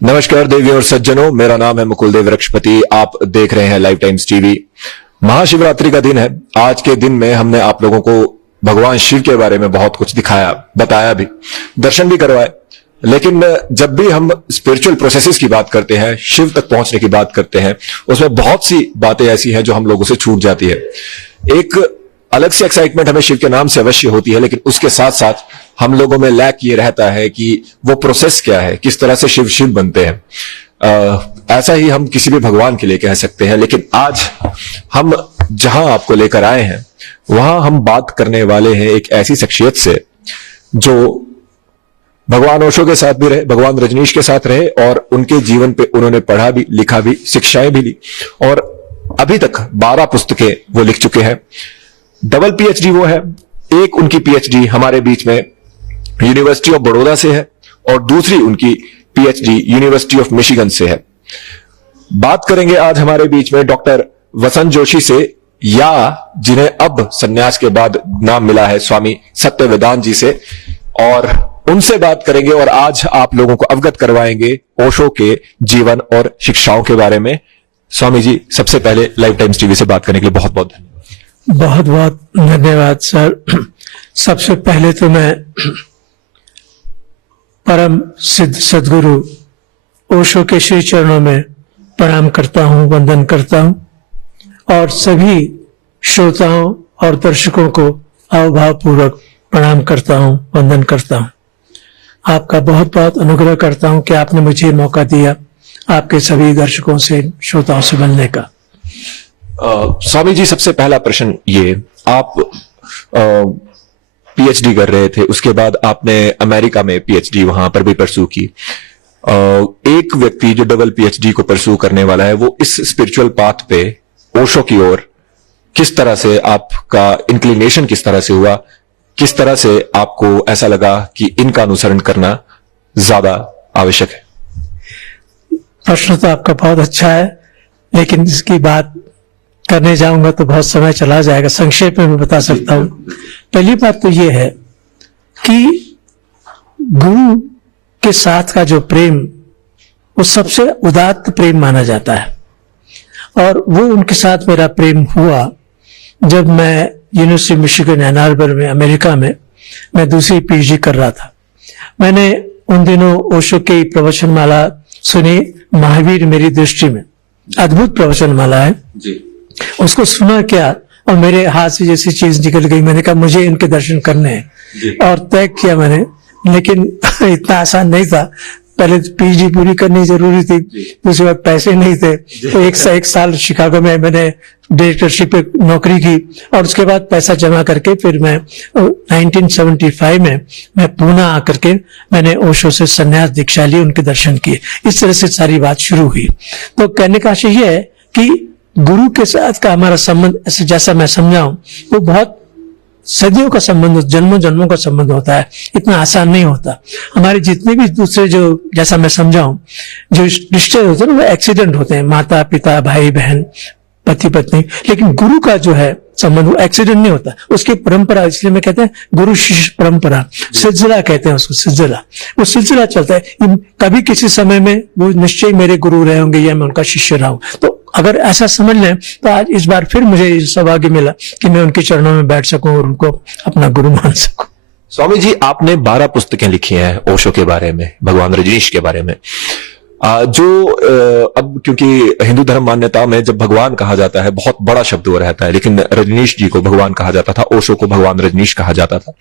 नमस्कार देवी और सज्जनों, मेरा नाम है मुकुल देव वृक्षपति। आप देख रहे हैं लाइव टाइम्स टीवी। महाशिवरात्रि का दिन है। आज के दिन में हमने आप लोगों को भगवान शिव के बारे में बहुत कुछ दिखाया, बताया भी, दर्शन भी करवाए। लेकिन जब भी हम स्पिरिचुअल प्रोसेसेस की बात करते हैं, शिव तक पहुंचने की बात करते हैं, उसमें बहुत सी बातें ऐसी हैं जो हम लोगों से छूट जाती है। एक अलग से एक्साइटमेंट हमें शिव के नाम से अवश्य होती है, लेकिन उसके साथ साथ हम लोगों में लैक ये रहता है कि वो प्रोसेस क्या है, किस तरह से शिव शिव बनते हैं। ऐसा ही हम किसी भी भगवान के लिए कह सकते हैं। लेकिन आज हम जहां आपको लेकर आए हैं, वहां हम बात करने वाले हैं एक ऐसी शख्सियत से जो भगवान ओशो के साथ भी रहे, भगवान रजनीश के साथ रहे, और उनके जीवन पे उन्होंने पढ़ा भी, लिखा भी, शिक्षाएं भी ली, और अभी तक 12 पुस्तकें वो लिख चुके हैं। डबल पीएचडी वो है। एक उनकी पीएचडी हमारे बीच में यूनिवर्सिटी ऑफ बड़ौदा से है, और दूसरी उनकी पीएचडी यूनिवर्सिटी ऑफ मिशिगन से है। बात करेंगे आज हमारे बीच में डॉक्टर वसंत जोशी से, या जिन्हें अब सन्यास के बाद नाम मिला है स्वामी सत्यवेदांत जी से, और उनसे बात करेंगे और आज आप लोगों को अवगत करवाएंगे ओशो के जीवन और शिक्षाओं के बारे में। स्वामी जी, सबसे पहले लाइव टाइम्स टीवी से बात करने के लिए बहुत बहुत धन्यवाद। बहुत बहुत धन्यवाद सर। सबसे पहले तो मैं परम सिद्ध सदगुरु ओशो के श्री चरणों में प्रणाम करता हूं, वंदन करता हूं, और सभी श्रोताओं और दर्शकों को अवभावपूर्वक प्रणाम करता हूं, वंदन करता हूं। आपका बहुत बहुत अनुग्रह करता हूं कि आपने मुझे मौका दिया आपके सभी दर्शकों से, श्रोताओं से मिलने का। स्वामी जी, सबसे पहला प्रश्न ये, आप पीएचडी कर रहे थे, उसके बाद आपने अमेरिका में पीएचडी वहां पर भी परस्यू की। एक व्यक्ति जो डबल पीएचडी को परस्यू करने वाला है, वो इस स्पिरिचुअल पाथ पे ओशो की ओर किस तरह से, आपका इंक्लिनेशन किस तरह से हुआ, किस तरह से आपको ऐसा लगा कि इनका अनुसरण करना ज्यादा आवश्यक है? प्रश्न तो आपका बहुत अच्छा है, लेकिन इसकी बात करने जाऊंगा तो बहुत समय चला जाएगा। संक्षेप में मैं बता सकता हूं। पहली बात तो यह है कि गुरु के साथ का जो प्रेम, वो सबसे उदात्त प्रेम माना जाता है, और वो उनके साथ मेरा प्रेम हुआ जब मैं यूनिवर्सिटी मिशिगन एन आर्बर में, अमेरिका में, मैं दूसरी पीएचडी कर रहा था। मैंने उन दिनों ओशो की प्रवचनमाला सुनी, महावीर मेरी दृष्टि में, अद्भुत प्रवचनमाला है जी। उसको सुना क्या, और मेरे हाथ से जैसी चीज निकल गई। मैंने कहा मुझे इनके दर्शन करने हैं, और तय किया मैंने। लेकिन इतना आसान नहीं था। पहले पीएचडी पूरी करनी जरूरी थी, दूसरी बात पैसे नहीं थे, तो एक साल शिकागो में मैंने डायरेक्टरशिप पे नौकरी की, और उसके बाद पैसा जमा करके फिर मैं 1975 में मैं पुणे आकर के मैंने ओशो से संन्यास दीक्षा ली, उनके दर्शन किए। इस तरह से सारी बात शुरू हुई। तो कहने का आशय यह है कि गुरु के साथ का हमारा संबंध, जैसा मैं समझाऊं, वो बहुत सदियों का संबंध, जन्मों जन्मों का संबंध होता है। इतना आसान नहीं होता। हमारे जितने भी दूसरे, जो जैसा मैं समझाऊं, जो रिश्ते होते हैं ना, वो एक्सीडेंट होते हैं, माता पिता, भाई बहन, पति पत्नी। लेकिन गुरु का जो है संबंध, वो एक्सीडेंट नहीं होता, उसकी परंपरा। इसलिए मैं कहते हैं गुरु शिष्य परंपरा, सिलसिला कहते हैं उसको, सिलसिला। वो सिलसिला चलता है। कभी किसी समय में वो निश्चय मेरे गुरु रहे होंगे, या मैं उनका शिष्य रहा हूं। तो अगर ऐसा समझ लें तो आज इस बार फिर मुझे सौभाग्य मिला कि मैं उनके चरणों में बैठ सकूं और उनको अपना गुरु मान सकूं। स्वामी जी, आपने 12 पुस्तकें लिखी हैं ओशो के बारे में, भगवान रजनीश के बारे में। जो अब क्योंकि हिंदू धर्म मान्यता में जब भगवान कहा जाता है, बहुत बड़ा शब्द वो रहता है, लेकिन रजनीश जी को भगवान कहा जाता था, ओशो को भगवान रजनीश कहा जाता था।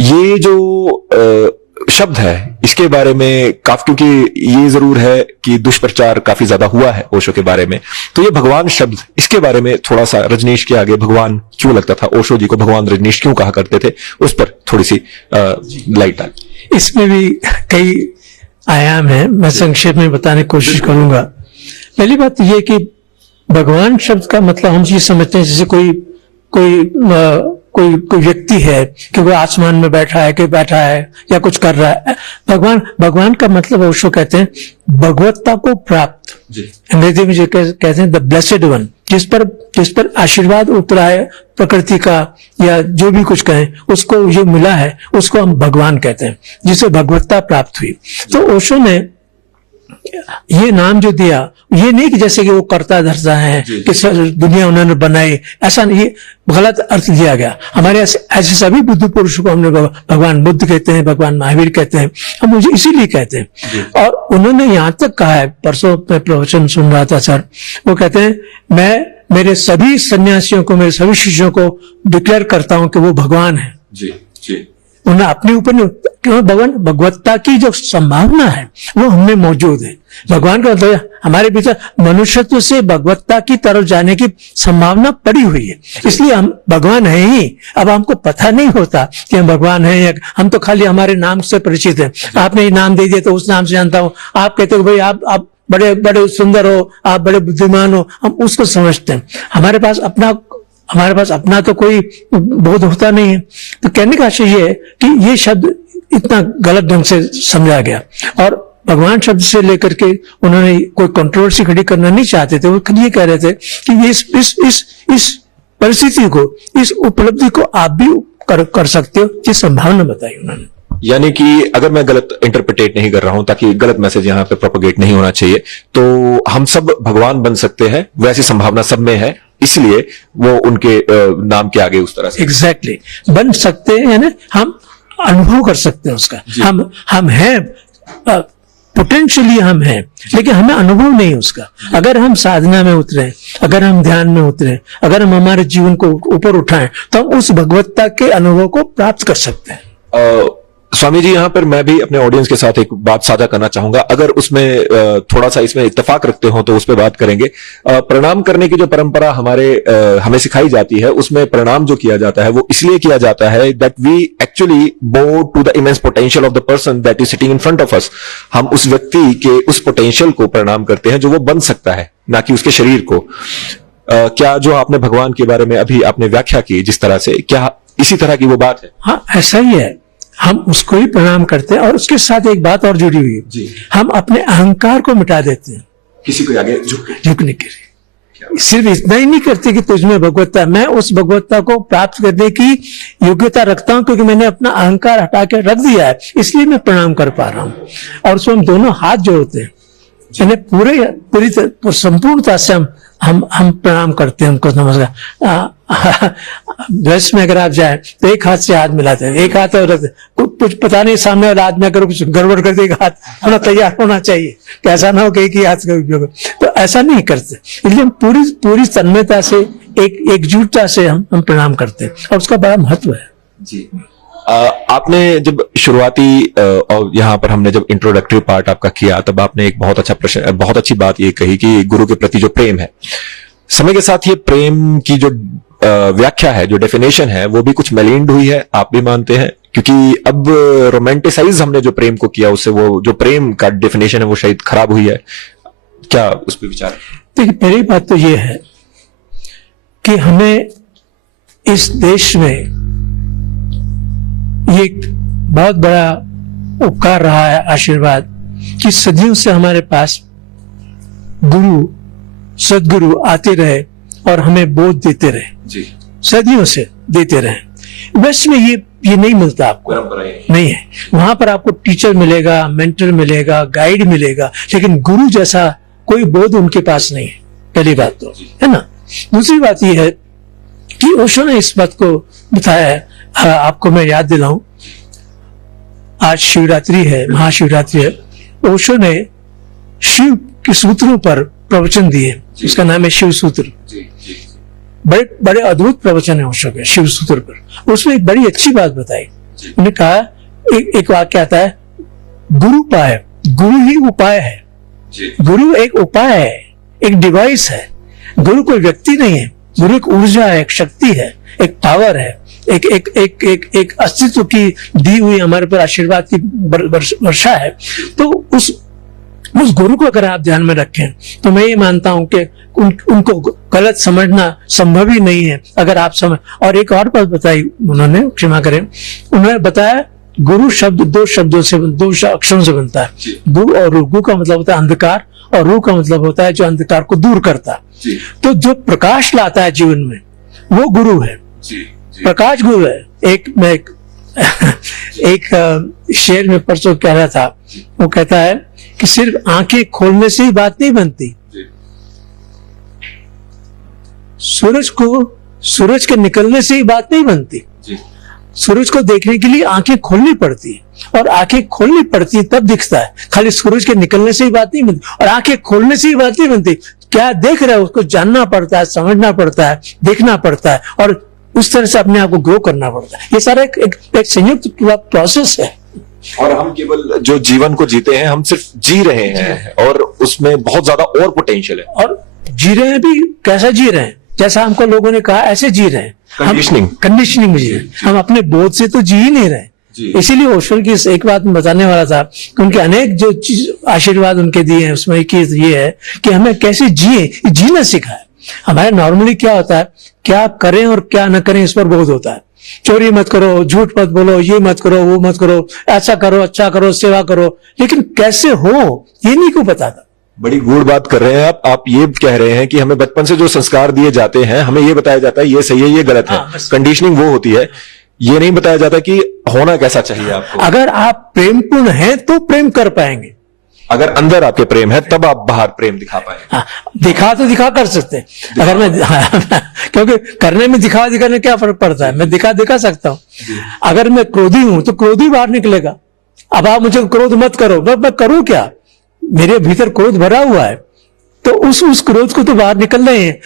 ये जो शब्द है, इसके बारे में काफी, क्योंकि ये जरूर है कि दुष्प्रचार काफी ज्यादा हुआ है ओशो के बारे में, तो ये भगवान शब्द, इसके बारे में थोड़ा सा, रजनीश के आगे भगवान क्यों लगता था, ओशो जी को भगवान रजनीश क्यों कहा करते थे, उस पर थोड़ी सी लाइट डाल। इसमें भी कई आयाम है, मैं संक्षेप में बताने की कोशिश करूंगा। पहली बात यह कि भगवान शब्द का मतलब हम ये समझते हैं जैसे कोई व्यक्ति है कि वो आसमान में बैठा है या कुछ कर रहा है। भगवान का मतलब ओशो कहते हैं भगवत्ता को प्राप्त, अंग्रेजी में जो कहते हैं द ब्लेसेड वन, जिस पर आशीर्वाद उतरा है प्रकृति का या जो भी कुछ कहें, उसको जो मिला है उसको हम भगवान कहते हैं, जिसे भगवत्ता प्राप्त हुई। तो ओशो ने ये नाम जो दिया, ये नहीं कि जैसे कि वो कर्ता धर्ता है कि दुनिया उन्होंने बनाई, ऐसा नहीं, ये गलत अर्थ लिया गया। हमारे ऐसे सभी बुद्ध पुरुषों को हमने भगवान बुद्ध कहते हैं, भगवान महावीर कहते हैं, हम मुझे इसीलिए कहते हैं। और उन्होंने यहाँ तक कहा है, परसों मैं प्रवचन सुन रहा था सर, वो कहते हैं मैं मेरे सभी सन्यासियों को, मेरे सभी शिष्यों को डिक्लेयर करता हूं कि वो भगवान है। जी जी। उन्हें अपने ऊपर क्यों, भगवान भगवत्ता की जो संभावना है वो हमें मौजूद है। भगवान का मतलब हमारे भीतर मनुष्यत्व से भगवत्ता की तरफ जाने की संभावना पड़ी हुई है, इसलिए हम भगवान हैं ही। अब हमको पता नहीं होता कि हम भगवान हैं, या हम तो खाली हमारे नाम से परिचित हैं। आपने ये नाम दे दिया तो उस नाम से जानता हूं। आप कहते हो भाई आप बड़े बड़े सुंदर हो, आप बड़े बुद्धिमान हो, हम उसको समझते हैं। हमारे पास अपना तो कोई बोध होता नहीं है। तो कहने का आशय ये है कि ये शब्द इतना गलत ढंग से समझा गया, और भगवान शब्द से लेकर के उन्होंने कोई कंट्रोवर्सी खड़ी करना नहीं चाहते थे। वो ये कह रहे थे कि इस परिस्थिति को, इस उपलब्धि को आप भी कर सकते हो, ये संभावना बताई उन्होंने। यानी कि अगर मैं गलत इंटरप्रिटेट नहीं कर रहा हूं, ताकि गलत मैसेज यहां पे प्रोपोगेट नहीं होना चाहिए, तो हम सब भगवान बन सकते हैं, वैसी संभावना सब में है, इसलिए वो उनके नाम के आगे उस तरह से एग्जैक्टली बन सकते हैं, यानी हम अनुभव कर सकते हैं उसका। हम हैं, पोटेंशियली हम हैं, लेकिन हमें अनुभव नहीं उसका। अगर हम साधना में उतरे, अगर हम ध्यान में उतरे, अगर हम हमारे जीवन को ऊपर उठाएं, तो हम उस भगवत्ता के अनुभव को प्राप्त कर सकते हैं। स्वामी जी, यहां पर मैं भी अपने ऑडियंस के साथ एक बात साझा करना चाहूंगा। अगर उसमें थोड़ा सा इसमें इत्तेफाक रखते हो तो उस पर बात करेंगे। प्रणाम करने की जो परंपरा हमें सिखाई जाती है, उसमें प्रणाम जो किया जाता है वो इसलिए किया जाता है that we actually bow to the immense potential of the person that is sitting in front of us. हम उस व्यक्ति के उस पोटेंशियल को प्रणाम करते हैं जो वो बन सकता है, ना कि उसके शरीर को। क्या जो आपने भगवान के बारे में अभी आपने व्याख्या की जिस तरह से, क्या इसी तरह की वो बात है? हाँ, ऐसा ही है। हम उसको ही प्रणाम करते हैं, और उसके साथ एक बात और जुड़ी हुई है, हम अपने अहंकार को मिटा देते हैं किसी को आगे झुकने के लिए। सिर्फ इतना ही नहीं करते कि तुझमें भगवत्ता है, मैं उस भगवत्ता को प्राप्त करने की योग्यता रखता हूं, क्योंकि मैंने अपना अहंकार हटा के रख दिया है, इसलिए मैं प्रणाम कर पा रहा हूं। और उसमें हम दोनों हाथ जोड़ते हैं, यानी पूरी संपूर्णता से हम प्रणाम करते हैं उनको। नमस्कार। वेस्ट में अगर आप जाए तो एक हाथ से हाथ मिलाते हैं, एक हाथ और कुछ पता नहीं सामने वाला आदमी अगर कुछ गड़बड़ कर दे, एक हाथ होना तैयार होना चाहिए कि ऐसा ना हो कि एक ही हाथ का उपयोग। तो ऐसा नहीं करते, इसलिए हम पूरी तन्मयता से, एकजुटता से हम प्रणाम करते हैं, और उसका बड़ा महत्व है। जी। आपने जब शुरुआती और यहाँ पर हमने जब इंट्रोडक्टरी पार्ट आपका किया, तब आपने एक बहुत अच्छा प्रश्न, बहुत अच्छी बात ये कही कि गुरु के प्रति जो प्रेम है, समय के साथ ये प्रेम की जो व्याख्या है, जो डेफिनेशन है, वो भी कुछ मेलिंड हुई है, आप भी मानते हैं? क्योंकि अब रोमांटिसाइज हमने जो प्रेम को किया, उससे वो जो प्रेम का डेफिनेशन है वो शायद खराब हुई है। क्या उस पर विचार? देखिए, पहली बात तो ये है कि हमें इस देश में ये एक बहुत बड़ा उपकार रहा है, आशीर्वाद, कि सदियों से हमारे पास गुरु, सदगुरु आते रहे और हमें बोध देते रहे। जी। सदियों से देते रहे। वेस्ट में ये नहीं मिलता आपको, नहीं है। वहां पर आपको टीचर मिलेगा, मेंटर मिलेगा, गाइड मिलेगा, लेकिन गुरु जैसा कोई बोध उनके पास नहीं है। पहली बात तो है ना। दूसरी बात यह है कि ओशो ने इस बात को बताया है। आपको मैं याद दिलाऊं, आज शिवरात्रि है, महाशिवरात्रि है। ओशो ने शिव के सूत्रों पर प्रवचन दिए, उसका नाम है शिव सूत्र। बड़े बड़े अद्भुत प्रवचन है ओशो के शिव सूत्र पर। उसमें एक बड़ी अच्छी बात बताई। उन्होंने कहा, एक वाक्य आता है, गुरु उपाय, गुरु ही उपाय है। गुरु एक उपाय है, एक डिवाइस है। गुरु कोई व्यक्ति नहीं है, गुरु एक ऊर्जा है, एक शक्ति है, एक पावर है, एक अस्तित्व की दी हुई हमारे पर आशीर्वाद की वर्षा है। तो उस गुरु को अगर आप ध्यान में रखें, तो मैं ये मानता हूं कि उनको गलत समझना संभव ही नहीं है, अगर आप समझ। और एक और बात बताई उन्होंने, क्षमा करें, उन्होंने बताया गुरु शब्द दो अक्षरों से बनता है, गु और रु। गु का मतलब होता है अंधकार, और रूह का मतलब होता है जो अंधकार को दूर करता है। तो जो प्रकाश लाता है जीवन में वो गुरु है, प्रकाश गुरु है। एक शेर में परसों कह रहा था, वो कहता है कि सिर्फ आंखें खोलने से ही बात नहीं बनती, सूरज के निकलने से ही बात नहीं बनती, सूरज को देखने के लिए आंखें खोलनी पड़ती है, और आंखें खोलनी पड़ती है तब दिखता है। खाली सूरज के निकलने से ही बात नहीं बनती, और आंखें खोलने से ही बात नहीं बनती। क्या देख रहे हो उसको जानना पड़ता है, समझना पड़ता है, देखना पड़ता है, और उस तरह से अपने आप को ग्रो करना पड़ता है। ये सारा एक संयुक्त प्रोसेस है। और हम केवल जो जीवन को जीते हैं, हम सिर्फ जी रहे हैं, और उसमें बहुत ज्यादा और पोटेंशियल है। और जी रहे हैं भी कैसा जी रहे हैं, जैसा हमको लोगों ने कहा ऐसे जी रहे हैं, कंडीशनिंग में जी रहे हैं। हम अपने बोध से तो जी ही नहीं रहे। इसीलिए ओशो की एक बात मैं बताने वाला था कि उनके अनेक जो आशीर्वाद उनके दिए हैं, उसमें एक चीज ये है कि हमें कैसे जिए, जीना सिखाए। हमारे नॉर्मली क्या होता है, क्या करें और क्या न करें इस पर बोध होता है। चोरी मत करो, झूठ मत बोलो, ये मत करो, वो मत करो, ऐसा करो, अच्छा करो, सेवा करो, लेकिन कैसे हो ये नहीं को पता था। बड़ी गूढ़ बात कर रहे हैं आप ये कह रहे हैं कि हमें बचपन से जो संस्कार दिए जाते हैं, हमें ये बताया जाता है ये सही है, ये गलत है। कंडीशनिंग वो होती है, ये नहीं बताया जाता कि होना कैसा चाहिए आपको। अगर आप प्रेमपूर्ण हैं तो प्रेम कर पाएंगे, अगर अंदर आपके प्रेम है तब आप बाहर प्रेम दिखा पाएंगे। दिखा कर सकते हैं। अगर मैं क्योंकि करने में दिखाने क्या फर्क पड़ता है, मैं दिखा सकता हूं। अगर मैं क्रोधी हूं तो क्रोधी बाहर निकलेगा। अब आप मुझे क्रोध मत करो, मैं करूं क्या, मेरे भीतर क्रोध भरा हुआ है, तो उस क्रोध को तो बाहर निकल रहे हैं।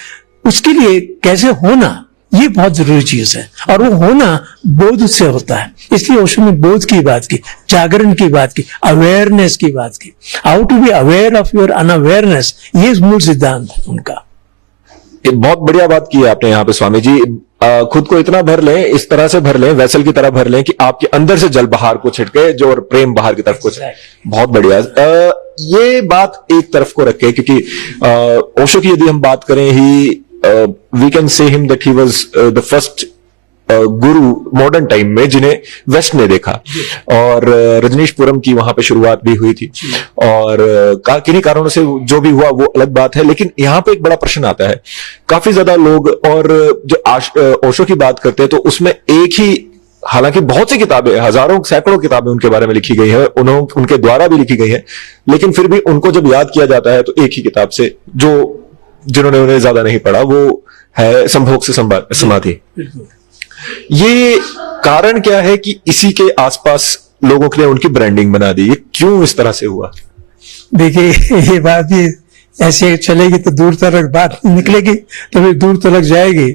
उसके लिए कैसे होना, ये बहुत जरूरी चीज है, और वो होना बोध से होता है। इसलिए ओशो ने बोध की बात की, जागरण की बात की, अवेयरनेस की बात की। How to be aware of your unawareness, ये मूल सिद्धांत है उनका। एक बहुत बढ़िया बात की है आपने यहाँ पे स्वामी जी। खुद को इतना भर लें, इस तरह से भर लें, वैसल की तरह भर लें कि आपके अंदर से जल बाहर को छिड़के, जो और प्रेम बाहर की तरफ को छिड़के। बहुत बढ़िया। ये बात एक तरफ को रखे, क्योंकि ओशो की यदि हम बात करें, he we can say him that he was the first guru modern time में जिन्हें वेस्ट ने देखा, और रजनीशपुरम की वहां पे शुरुआत भी हुई थी, और किन्हीं कारणों से जो भी हुआ वो अलग बात है। लेकिन यहाँ पे एक बड़ा प्रश्न आता है, काफी ज्यादा लोग और जो ओशो की बात करते हैं तो उसमें एक ही, हालांकि बहुत सी किताबें, हजारों सैकड़ों किताबें उनके बारे में लिखी गई है, उनके द्वारा भी लिखी गई है, लेकिन फिर भी उनको जब याद किया जाता है तो एक ही किताब से, जो जिन्होंने उन्हें ज्यादा नहीं पढ़ा, वो है संभोग से समाधि। ये कारण क्या है कि इसी के आसपास लोगों के लिए उनकी ब्रांडिंग बना दी, ये क्यों इस तरह से हुआ? देखिए, ये बात भी ऐसे चलेगी तो दूर तक बात निकलेगी, तो फिर दूर तक जाएगी।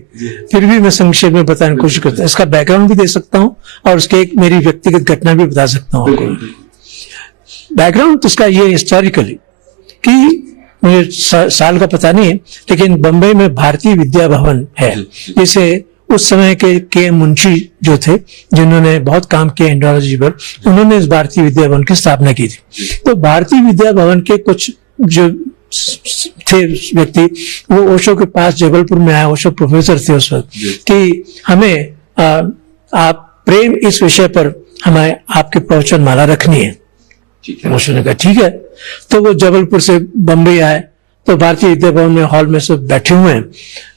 फिर भी मैं संक्षेप में बताने की कोशिश करता हूँ। इसका बैकग्राउंड भी दे सकता हूँ और उसके एक मेरी व्यक्तिगत घटना भी बता सकता हूँ आपको। बैकग्राउंड तो इसका ये हिस्टोरिकली कि मुझे साल का पता नहीं है, लेकिन बंबई में भारतीय विद्या भवन है, जिसे उस समय के मुंशी जो थे, जिन्होंने बहुत काम किया इंडोलॉजी पर, उन्होंने इस भारतीय विद्या भवन की स्थापना की थी। तो भारतीय विद्या भवन के कुछ जो थे व्यक्ति, वो ओशो के पास जबलपुर में आए, ओशो प्रोफेसर थे उस वक्त, कि हमें आप प्रेम इस विषय पर हमें आपके प्रवचन माला रखनी है। ओशो ने कहा ठीक है। तो वो जबलपुर से बम्बई आए, तो भारतीय विद्या भवन में हॉल में सब बैठे हुए हैं।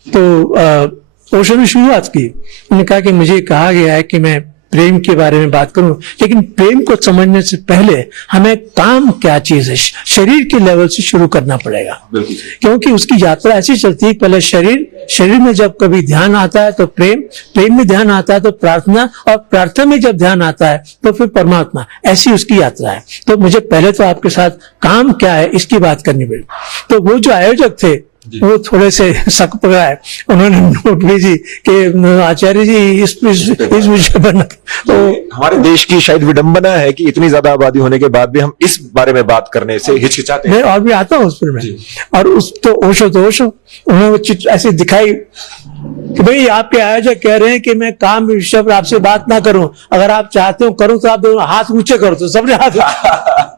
तो ओशो ने शुरुआत की, उन्होंने कहा कि मुझे कहा गया है कि मैं प्रेम के बारे में बात करूं, लेकिन प्रेम को समझने से पहले हमें काम क्या चीज है, शरीर के लेवल से शुरू करना पड़ेगा, क्योंकि उसकी यात्रा ऐसी चलती है। पहले शरीर में जब कभी ध्यान आता है तो प्रेम में ध्यान आता है तो प्रार्थना, और प्रार्थना में जब ध्यान आता है तो फिर परमात्मा। ऐसी उसकी यात्रा है। तो मुझे पहले तो आपके साथ काम क्या है इसकी बात करनी पड़ी। तो वो जो आयोजक थे वो थोड़े से शक पकड़ाए, उन्होंने नोट भेजी कि आचार्य जी इस विषय पर तो हमारे देश की शायद विडंबना है कि इतनी ज्यादा आबादी होने के बाद भी हम इस बारे में बात करने से हिचकिचाते हैं। और भी आता हूँ उस पर मैं। और उस तो ओशो उन्होंने ऐसे दिखाई कि भाई आपके आयोजक कह रहे हैं कि मैं काम विषय पर आपसे बात ना करूं, अगर आप चाहते हो करूं तो आप हाथ ऊंचे करो। तो सबने हाथ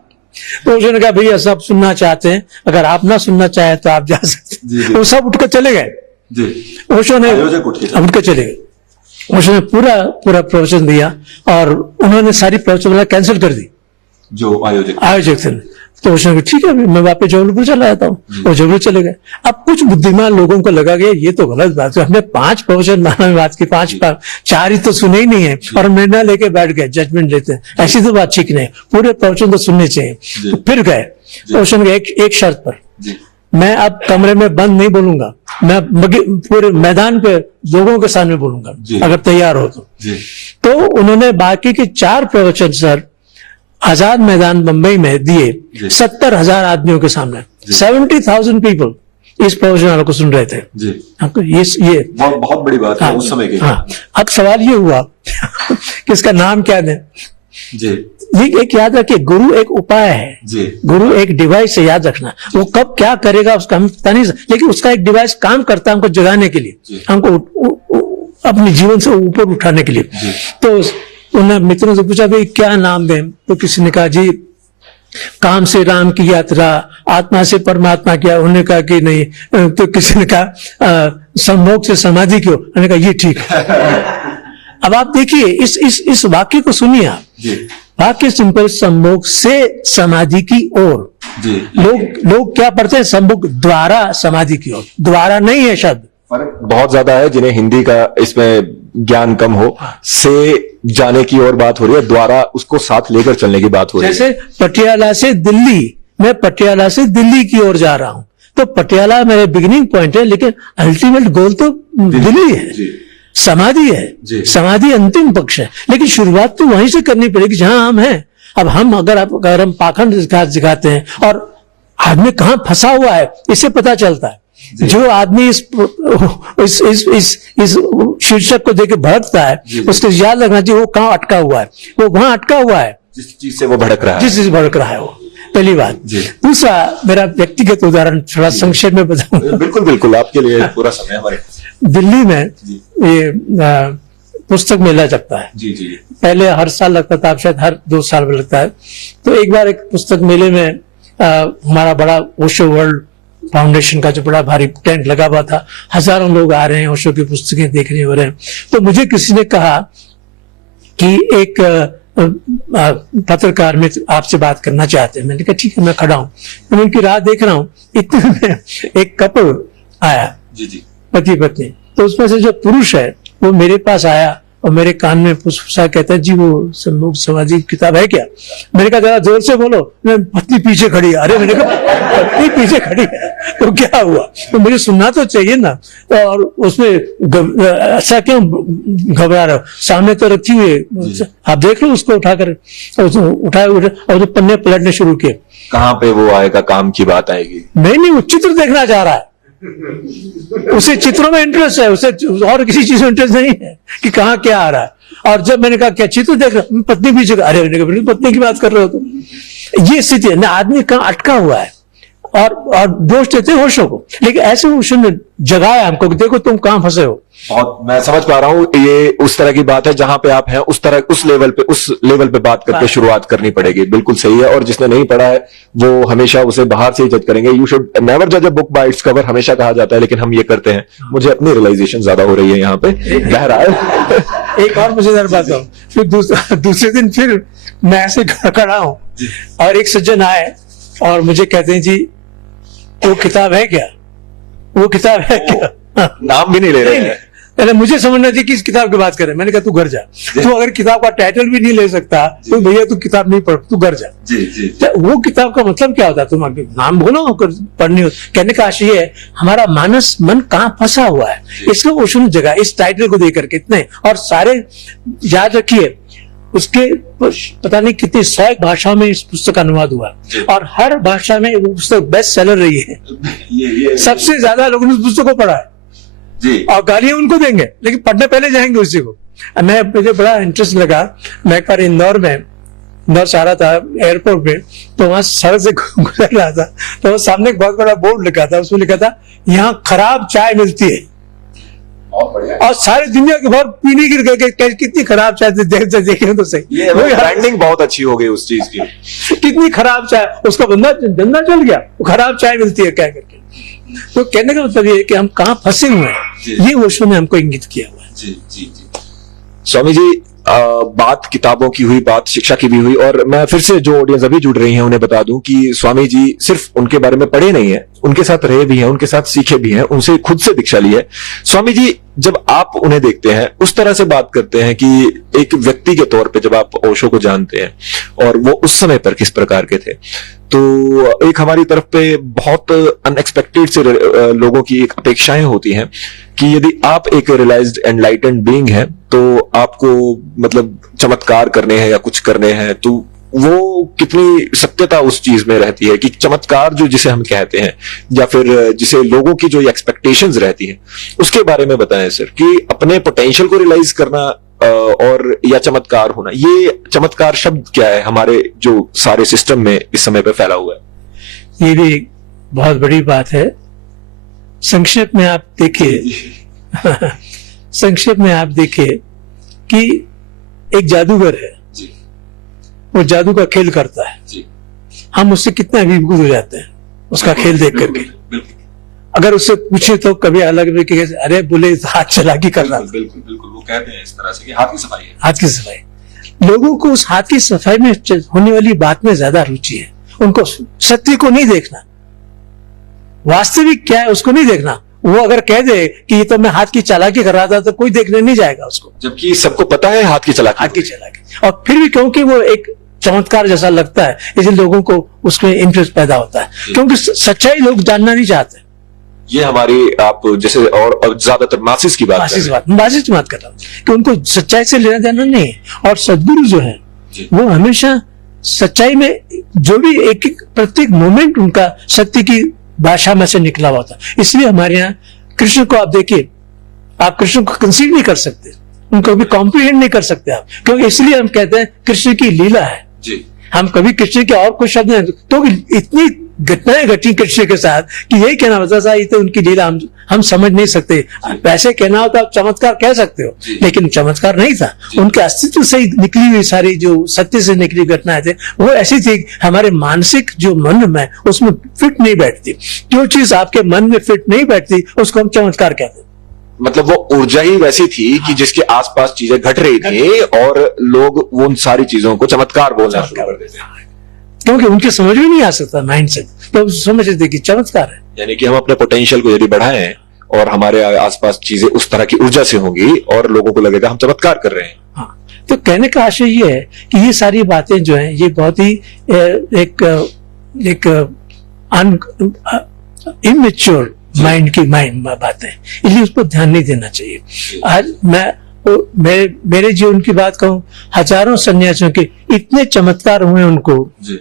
तो उसने कहा भैया सब सुनना चाहते हैं, अगर आप ना सुनना चाहे तो आप जा सकते। वो सब उठकर चले गए। ओशो ने उठकर चले गए। ओशो ने पूरा प्रवचन दिया और उन्होंने सारी प्रवचन कैंसिल कर दी, जो आयोजक थे। तो उसने कहा ठीक है मैं वापस जबलपुर चला जाता हूँ, और जबलपुर चले गए। अब कुछ बुद्धिमान लोगों को लगा कि ये तो गलत बात है, हमने 5 प्रवचन माना में बात की, 4 ही तो सुने ही नहीं है, और हम निर्णय लेके बैठ गए, जजमेंट लेते हैं, ऐसी तो बात ठीक नहीं, पूरे प्रवचन तो सुनने चाहिए। तो फिर गए, तो उसने एक शर्त पर, मैं अब कमरे में बंद नहीं बोलूंगा, मैं पूरे मैदान पे लोगों के सामने बोलूंगा, अगर तैयार हो तो उन्होंने बाकी के 4 प्रवचन सर आजाद मैदान बंबई में दिए 70,000 आदमियों के सामने, 70,000 पीपल इस प्रवचन को सुन रहे थे। आपको ये बहुत बड़ी बात है उस समय की। हाँ, अब सवाल ये हुआ कि इसका नाम क्या दें। ये एक याद रखिए, गुरु एक उपाय है, गुरु एक डिवाइस है, याद रखना। वो कब क्या करेगा उसका हमें पता नहीं, लेकिन उसका एक डिवाइस काम करता है हमको जगाने के लिए, हमको अपने जीवन से ऊपर उठाने के लिए। तो उन्होंने मित्रों से पूछा भाई क्या नाम दें, तो किसी ने कहा जी काम से राम की यात्रा, आत्मा से परमात्मा की, उन्होंने कहा कि नहीं, तो किसी ने कहा संभोग से समाधि क्यों, उन्होंने कहा ये ठीक है। अब आप देखिए इस वाक्य को सुनिए आप, वाक्य सिंपल, संभोग से समाधि की ओर। लोग क्या पढ़ते हैं, संभोग द्वारा समाधि की ओर, द्वारा नहीं है शब्द, फर्क बहुत ज्यादा है। जिन्हें हिंदी का इसमें ज्ञान कम हो, से जाने की और बात हो रही है, द्वारा उसको साथ लेकर चलने की बात हो रही है। जैसे पटियाला से दिल्ली, मैं पटियाला से दिल्ली की ओर जा रहा हूं, तो पटियाला मेरे बिगिनिंग पॉइंट है, लेकिन अल्टीमेट गोल तो दिल्ली है, समाधि है, समाधि अंतिम पक्ष है, लेकिन शुरुआत तो वहीं से करनी पड़ेगी जहां हम हैं। अब हम अगर हम पाखंड सिखाते हैं और आदमी कहां फंसा हुआ है इससे पता चलता है। जो आदमी इस शीर्षक को देकर भड़कता है, उसको याद रखना चाहिए वो कहां अटका हुआ है, वो वहां अटका हुआ है जिस चीज से वो भड़क रहा है, जिस चीज से भड़क रहा है वो, पहली बात। दूसरा मेरा व्यक्तिगत उदाहरण थोड़ा संक्षेप में बताऊंगा। बिल्कुल बिल्कुल, आपके लिए पूरा समय हमारे। दिल्ली में ये पुस्तक मेला लगता है, पहले हर साल लगता था, अब शायद हर 2 साल में लगता है। तो एक बार एक पुस्तक मेले में हमारा बड़ा ओशो वर्ल्ड फाउंडेशन का जो बड़ा भारी टेंट लगा हुआ था, हजारों लोग आ रहे हैं ओशो की पुस्तकें देखने हो रहे हैं। तो मुझे किसी ने कहा कि एक पत्रकार मित्र आपसे बात करना चाहते हैं। मैंने कहा ठीक है, मैं खड़ा हूँ, मैं उनकी राह देख रहा हूँ, इतने में एक कपल आया, पति पत्नी। तो उसमें से जो पुरुष है वो मेरे पास आया और मेरे कान में फुसफुसा, कहता है जी वो संभोग समाधि की किताब है क्या? मैंने कहा जरा जोर से बोलो। पत्नी पीछे खड़ी है। अरे मैंने कहा पत्नी पीछे खड़ी है तो क्या हुआ, तो मुझे सुनना तो चाहिए ना। और उसमें ऐसा क्यों घबरा रहे हो, सामने तो रखी हुई है, आप देख लो उसको उठाकर। उठाए और पन्ने पलटने शुरू किए। कहाँ पे वो आएगा, काम की बात आएगी? नहीं, वो चित्र देखना चाह रहा है, उसे चित्रों में इंटरेस्ट है, उसे और किसी चीज में इंटरेस्ट नहीं है कि कहाँ क्या आ रहा है। और जब मैंने कहा क्या चित्र देख रहा, पत्नी पीछे, अरे पत्नी की बात कर रहे हो तो ये स्थिति है ना, आदमी कहाँ अटका हुआ है और दोष देते हैं होशों को, लेकिन ऐसे होशों ने जगाया हमको कि देखो तुम कहाँ फंसे हो। बहुत मैं समझ पा रहा हूँ, ये उस तरह की बात है जहां पे आप हैं उस लेवल पे बात करके शुरुआत करनी पड़ेगी। बिल्कुल सही है। और जिसने नहीं पढ़ा है वो हमेशा उसे बाहर से ही जज करेंगे। यू शुड नेवर जज a book by its cover, हमेशा कहा जाता है, लेकिन हम ये करते हैं। मुझे अपनी रियलाइजेशन ज्यादा हो रही है यहाँ पे, गहरा है। एक और मजेदार बात है, फिर दूसरे दिन फिर मैं ऐसे खड़ा हूँ और एक सज्जन आए और मुझे कहते हैं जी वो किताब है क्या, वो किताब है क्या? नाम भी नहीं ले रहे हैं। पहले मुझे समझना चाहिए किस किताब की बात कर रहे हैं। मैंने कहा तू घर जा, तू अगर किताब का टाइटल भी नहीं ले सकता तो भैया तू किताब नहीं पढ़, तू घर जा। वो किताब का मतलब क्या होता है, तुम नाम बोलो पढ़नी हो। कहने का आशय है हमारा मानस मन कहाँ फंसा हुआ है, इसको उस जगह इस टाइटल को देकर कितने और सारे याद रखिए उसके पता नहीं कितनी 100 भाषाओं में इस पुस्तक का अनुवाद हुआ और हर भाषा में वो पुस्तक बेस्ट सेलर रही है। सबसे ज्यादा लोगों ने उस पुस्तक को पढ़ा है और गालियां उनको देंगे, लेकिन पढ़ने पहले जाएंगे उसी को। मुझे बड़ा इंटरेस्ट लगा, मैं एक बार इंदौर से आ रहा था एयरपोर्ट पे, तो वहां सड़क से गुजर रहा था, तो सामने एक बहुत बड़ा बोर्ड लिखा था, उसमें लिखा था यहाँ खराब चाय मिलती है और सारी दुनिया के भर पीने की कितनी खराब चाय देखें तो सही। ब्रांडिंग बहुत अच्छी हो गई उस चीज की, कितनी खराब चाय, उसका धंधा चल गया, वो खराब चाय मिलती है क्या करके। तो कहने का मतलब ये है कि हम कहाँ फंसे हुए हैं, ये ओशो ने हमको इंगित किया हुआ है। स्वामी जी, बात किताबों की हुई, बात शिक्षा की भी हुई, और मैं फिर से जो ऑडियंस अभी जुड़ रही है उन्हें बता दूं कि स्वामी जी सिर्फ उनके बारे में पढ़े नहीं है, उनके साथ रहे भी हैं, उनके साथ सीखे भी हैं, उनसे खुद से दीक्षा ली है। स्वामी जी जब आप उन्हें देखते हैं उस तरह से बात करते हैं कि एक व्यक्ति के तौर पे जब आप ओशो को जानते हैं और वो उस समय पर किस प्रकार के थे, तो एक हमारी तरफ पे बहुत अनएक्सपेक्टेड से लोगों की एक अपेक्षाएं होती हैं कि यदि आप एक रियलाइज्ड एनलाइटेंड बीइंग हैं तो आपको मतलब चमत्कार करने हैं या कुछ करने हैं, तो वो कितनी सत्यता उस चीज में रहती है कि चमत्कार जो जिसे हम कहते हैं या फिर जिसे लोगों की जो एक्सपेक्टेशंस रहती हैं उसके बारे में बताएं सर, कि अपने पोटेंशियल को रियलाइज करना और या चमत्कार होना, ये चमत्कार शब्द क्या है हमारे जो सारे सिस्टम में इस समय पे फैला हुआ है? ये भी एक बहुत बड़ी बात है। संक्षेप में आप देखिए संक्षेप में आप देखिए कि एक जादूगर है, वो जादू का खेल करता है, हम उससे कितना अभिभूत हो जाते हैं उसका खेल देख करके। अगर उससे पूछे तो कभी अलग में कि अरे बोले हाथ चालाकी कर रहा था। बिल्कुल बिल्कुल, वो कहते हैं इस तरह से कि हाथ की सफाई है। हाथ की सफाई, लोगों को उस हाथ की सफाई में होने वाली बात में ज्यादा रुचि है। उनको सत्य को नहीं देखना, वास्तविक क्या है उसको नहीं देखना। वो अगर कह दे कि ये तो मैं हाथ की चालाकी कर रहा था तो कोई देखने नहीं जाएगा उसको, जबकि सबको पता है हाथ की चालाकी। हाथ की चालाकी, और फिर भी क्योंकि वो एक चमत्कार जैसा लगता है इसलिए लोगों को उसमें इंटरेस्ट पैदा होता है, क्योंकि सच्चाई लोग जानना नहीं चाहते। ये हमारी आप जैसे और ज्यादातर मासिस की बात मासिस की बात कर रहा हूँ कि उनको सच्चाई से लेना देना नहीं है। और सदगुरु जो है वो हमेशा सच्चाई में जो भी एक एक प्रत्येक मोमेंट उनका सत्य की भाषा में से निकला हुआ था। इसलिए हमारे यहाँ कृष्ण को आप देखिए, आप कृष्ण को कंसीव नहीं कर सकते, उनको भी कॉम्प्रिहेंड नहीं कर सकते आप, क्योंकि इसलिए हम कहते हैं कृष्ण की लीला है जी। हम कभी कृष्ण के और कोई शब्द नहीं, तो इतनी घटनाएं घटी कृष्ण के साथ कि यही कहना होता था ये तो उनकी लीला हम समझ नहीं सकते। वैसे कहना होता आप चमत्कार कह सकते हो, लेकिन चमत्कार नहीं था, उनके अस्तित्व से निकली हुई सारी जो सत्य से निकली घटनाएं थे वो ऐसी थी हमारे मानसिक जो मन में उसमें फिट नहीं बैठती। जो चीज आपके मन में फिट नहीं बैठती उसको हम चमत्कार कहते हैं। मतलब वो ऊर्जा ही वैसी थी कि जिसके आसपास चीजें घट रही थी और लोग उन सारी चीजों को चमत्कार बोलना शुरू कर देते हैं, क्योंकि उनके समझ में नहीं आ सकता माइंड से, तो समझते कि चमत्कार है। यानी कि हम अपने पोटेंशियल को यदि बढ़ाएं और हमारे आसपास चीजें उस तरह की ऊर्जा से होंगी और लोगों को लगेगा हम चमत्कार कर रहे हैं। हाँ, तो कहने का आशय ये है कि ये सारी बातें जो हैं ये बहुत ही एक इमेच्योर माइंड की बातें, इसलिए उस पर ध्यान नहीं देना चाहिए। आज मेरे जीवन की बात कहूं, हजारों सन्यासियों के इतने चमत्कार हुए उनको जी।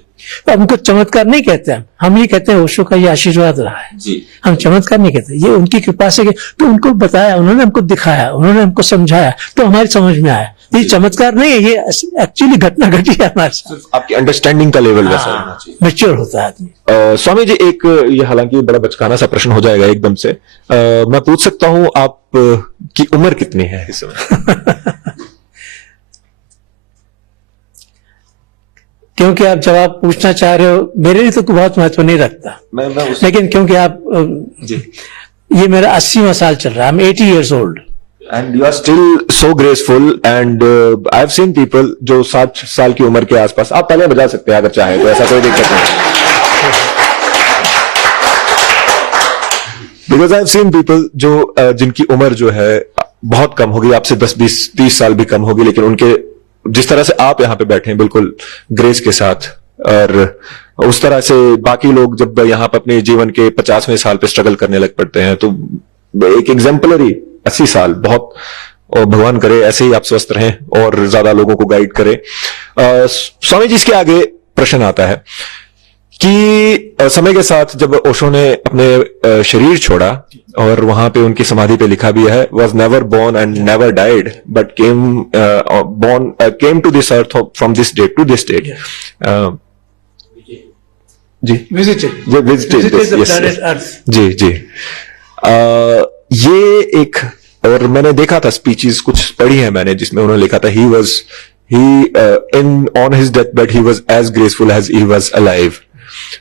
अब उनको चमत्कार नहीं कहते हम ये कहते हैं ओशो का ये आशीर्वाद रहा है जी। हम चमत्कार नहीं कहते, ये उनकी कृपा से तो उनको बताया, उन्होंने हमको दिखाया, उन्होंने हमको समझाया तो हमारी समझ में आया। ये चमत्कार नहीं है, ये एक्चुअली घटना घटी है हमारे साथ। आपकी अंडरस्टैंडिंग का लेवल वैसा होना चाहिए, मैच्योर होता है आदमी। स्वामी जी एक ये हालांकि बड़ा बचकाना सा प्रश्न हो जाएगा एकदम से, मैं पूछ सकता हूं आप की उम्र कितनी है इस समय? क्योंकि आप जवाब पूछना चाह रहे हो, मेरे लिए तो बहुत महत्व नहीं रखता लेकिन क्योंकि आप जी। ये मेरा 80वां साल चल रहा है, I'm 80 years old. And you are still so graceful and I've seen people जो 60 साल की उम्र के आसपास, आप तालियां बजा सकते हैं अगर चाहे तो, ऐसा कोई दिक्कत नहीं। Because I've seen people जो जिनकी उम्र जो है बहुत कम होगी, आपसे 10, 20, 30 साल भी कम होगी, लेकिन उनके जिस तरह से आप यहाँ पे बैठे हैं बिल्कुल ग्रेस के साथ, और उस तरह से बाकी लोग जब यहाँ पे अपने जीवन के 50वें साल पे स्ट्रगल करने लग पड़ते हैं तो एक एग्जाम्पलरी 80 साल बहुत, और भगवान करे ऐसे ही आप स्वस्थ रहें और ज्यादा लोगों को गाइड करें। स्वामी जी इसके आगे प्रश्न आता है कि समय के साथ जब ओशो ने अपने शरीर छोड़ा और वहां पे उनकी समाधि पे लिखा भी है, was never born and never died but came to this earth from this date to this date. जी विजिटेड जी जी। ये एक, और मैंने देखा था स्पीचेस कुछ पढ़ी है मैंने जिसमें उन्होंने लिखा था in on his deathbed he was as graceful as he was alive.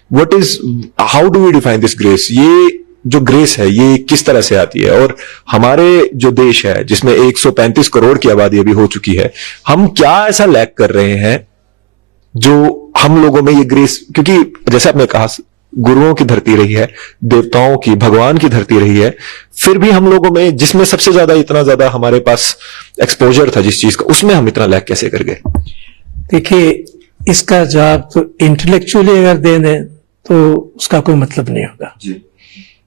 What is, how do we define this grace? ये जो ग्रेस है ये किस तरह से आती है, और हमारे जो देश है जिसमें 135 करोड़ की आबादी अभी हो चुकी है, हम क्या ऐसा लैक कर रहे हैं जो हम लोगों में ये ग्रेस, क्योंकि जैसे आपने कहा गुरुओं की धरती रही है, देवताओं की, भगवान की धरती रही है, फिर भी हम लोगों में जिसमें सबसे ज्यादा इतना ज्यादा हमारे पास एक्सपोजर था जिस चीज का, उसमें हम इतना लैक कैसे कर गए? देखिए, इसका जवाब तो इंटेलेक्चुअली अगर दे दें तो उसका कोई मतलब नहीं होगा जी